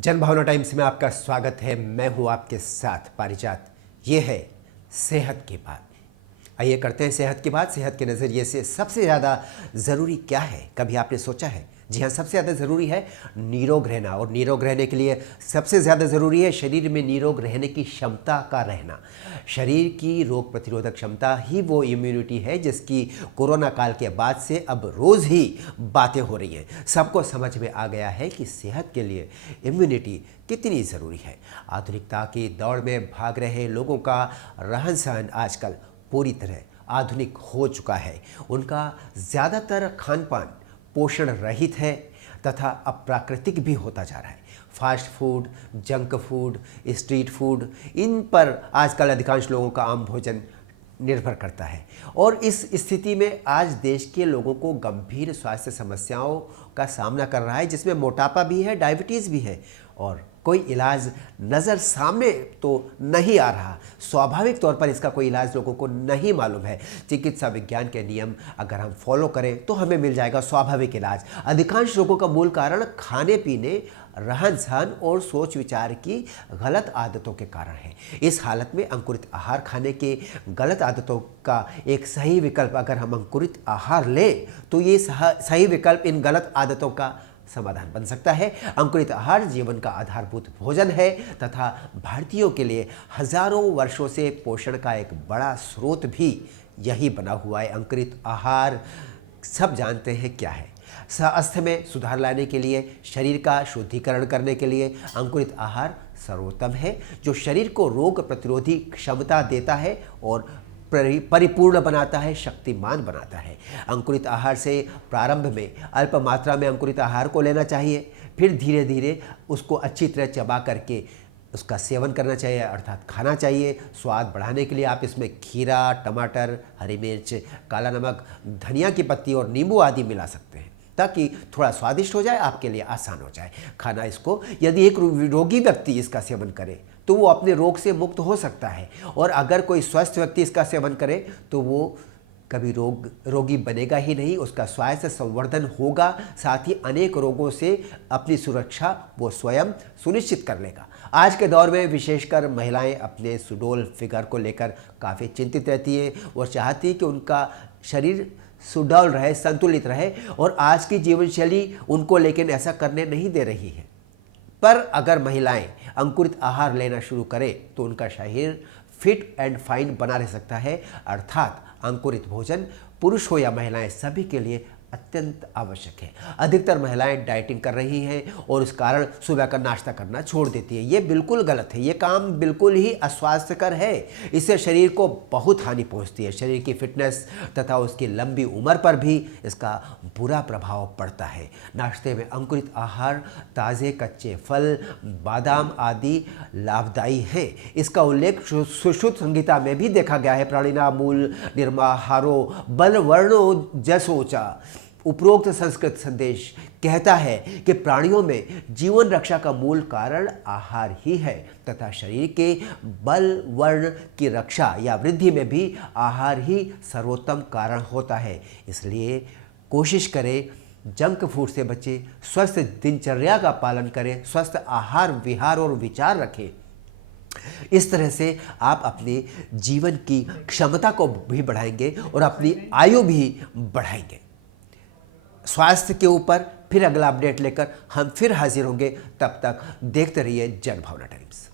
जनभावना times में आपका स्वागत है। मैं हूं आपके साथ पारिजात। ये है सेहत की बात। आइए करते हैं सेहत की बात। सेहत के नज़रिए से सबसे ज़्यादा ज़रूरी क्या है, कभी आपने सोचा है? जी हाँ, सबसे ज़्यादा ज़रूरी है निरोग रहना। और निरोग रहने के लिए सबसे ज़्यादा ज़रूरी है शरीर में निरोग रहने की क्षमता का रहना। शरीर की रोग प्रतिरोधक क्षमता ही वो इम्यूनिटी है जिसकी कोरोना काल के बाद से अब रोज़ ही बातें हो रही हैं। सबको समझ में आ गया है कि सेहत के लिए इम्यूनिटी कितनी ज़रूरी है। आधुनिकता की दौड़ में भाग रहे लोगों का रहन सहन आजकल पूरी तरह आधुनिक हो चुका है। उनका ज़्यादातर खान पान पोषण रहित है तथा अप्राकृतिक भी होता जा रहा है। Fast food, junk food, street food, इन पर आजकल अधिकांश लोगों का आम भोजन निर्भर करता है। और इस स्थिति में आज देश के लोगों को गंभीर स्वास्थ्य समस्याओं का सामना कर रहा है, जिसमें मोटापा भी है, डायबिटीज़ भी है और कोई इलाज नज़र सामने तो नहीं आ रहा। स्वाभाविक तौर पर इसका कोई इलाज लोगों को नहीं मालूम है। चिकित्सा विज्ञान के नियम अगर हम फॉलो करें तो हमें मिल जाएगा स्वाभाविक इलाज। अधिकांश रोगों का मूल कारण खाने पीने, रहन सहन और सोच विचार की गलत आदतों के कारण है। इस हालत में अंकुरित आहार खाने के गलत आदतों का एक सही विकल्प, अगर हम अंकुरित आहार लें तो ये सही विकल्प इन गलत आदतों का समाधान बन सकता है। अंकुरित आहार जीवन का आधारभूत भोजन है तथा भारतीयों के लिए हजारों वर्षों से पोषण का एक बड़ा स्रोत भी यही बना हुआ है। अंकुरित आहार सब जानते हैं क्या है। स्वास्थ्य में सुधार लाने के लिए, शरीर का शुद्धिकरण करने के लिए अंकुरित आहार सर्वोत्तम है, जो शरीर को रोग प्रतिरोधी क्षमता देता है और परिपूर्ण बनाता है, शक्तिमान बनाता है। अंकुरित आहार से प्रारंभ में अल्प मात्रा में अंकुरित आहार को लेना चाहिए, फिर धीरे धीरे उसको अच्छी तरह चबा करके उसका सेवन करना चाहिए, अर्थात खाना चाहिए। स्वाद बढ़ाने के लिए आप इसमें खीरा, टमाटर, हरी मिर्च, काला नमक, धनिया की पत्ती और नींबू आदि मिला सकते हैं ताकि थोड़ा स्वादिष्ट हो जाए, आपके लिए आसान हो जाए खाना। इसको यदि एक रोगी व्यक्ति इसका सेवन करे तो वो अपने रोग से मुक्त हो सकता है, और अगर कोई स्वस्थ व्यक्ति इसका सेवन करे तो वो कभी रोगी बनेगा ही नहीं। उसका स्वास्थ्य संवर्धन होगा, साथ ही अनेक रोगों से अपनी सुरक्षा वो स्वयं सुनिश्चित कर लेगा। आज के दौर में विशेषकर महिलाएं अपने सुडौल फिगर को लेकर काफ़ी चिंतित रहती हैं और चाहती है कि उनका शरीर सुडौल रहे, संतुलित रहे, और आज की जीवन शैली उनको लेकिन ऐसा करने नहीं दे रही है। पर अगर महिलाएं अंकुरित आहार लेना शुरू करें तो उनका शरीर फिट एंड फाइन बना रह सकता है। अर्थात अंकुरित भोजन पुरुष हो या महिलाएं सभी के लिए अत्यंत आवश्यक है। अधिकतर महिलाएं डाइटिंग कर रही हैं और उस कारण सुबह का नाश्ता करना छोड़ देती है। ये बिल्कुल गलत है। ये काम बिल्कुल ही अस्वास्थ्यकर है। इससे शरीर को बहुत हानि पहुंचती है। शरीर की फिटनेस तथा उसकी लंबी उम्र पर भी इसका बुरा प्रभाव पड़ता है। नाश्ते में अंकुरित आहार, ताज़े कच्चे फल, बादाम आदि लाभदायी है। इसका उल्लेख सुश्रुत संहिता में भी देखा गया है। प्राणिना मूल निर्माहारो बलवर्णो जसोचा। उपरोक्त संस्कृत संदेश कहता है कि प्राणियों में जीवन रक्षा का मूल कारण आहार ही है तथा शरीर के बल वर्ण की रक्षा या वृद्धि में भी आहार ही सर्वोत्तम कारण होता है। इसलिए कोशिश करें जंक फूड से बचें, स्वस्थ दिनचर्या का पालन करें, स्वस्थ आहार विहार और विचार रखें। इस तरह से आप अपने जीवन की क्षमता को भी बढ़ाएंगे और अपनी आयु भी बढ़ाएंगे। स्वास्थ्य के ऊपर फिर अगला अपडेट लेकर हम फिर हाजिर होंगे। तब तक देखते रहिए जनभावना टाइम्स।